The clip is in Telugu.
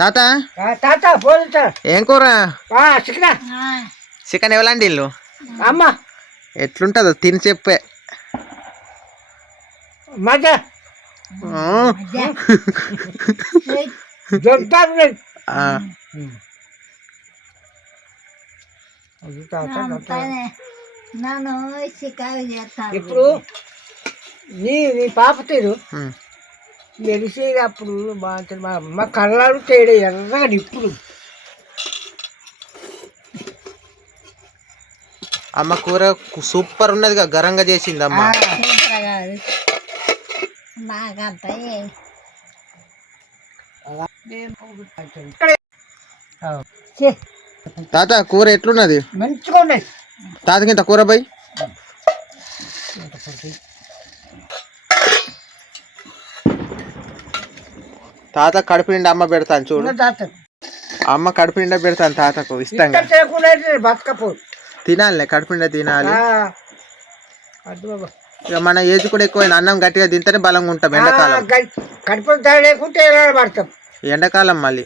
తాత తాత పోతా ఏం కూర? చికెన్. చికెన్ ఎవరండి ఇల్లు? అమ్మ ఎట్లుంటుందో తిని చెప్పే. మజా ఇప్పుడు నీ నీ పాప తీరు తెలిసి అప్పుడు బాగుంటుంది. మా కళ్ళాడు తేడా ఎర్రగా ఇప్పుడు అమ్మ కూర సూపర్ ఉన్నదిగా, గరంగా చేసింది అమ్మ. తాత కూర ఎట్లున్నది? మంచిగా ఉన్నాయి. తాతకింత కూర పోయి తాత కడుపు నిండా అమ్మ పెడతాను చూడు. అమ్మ కడుపు నిండా పెడతాను తాతకు ఇష్టంగా. బతకపో తినాలి, కడుపు నిండా తినాలి. ఇక మన ఏజ్ కూడా ఎక్కువైంది, అన్నం గట్టిగా తింటేనే బలంగా ఉంటాం. ఎండాకాలం కడుపు లేకుంటే పడతాం. ఎండాకాలం మళ్ళీ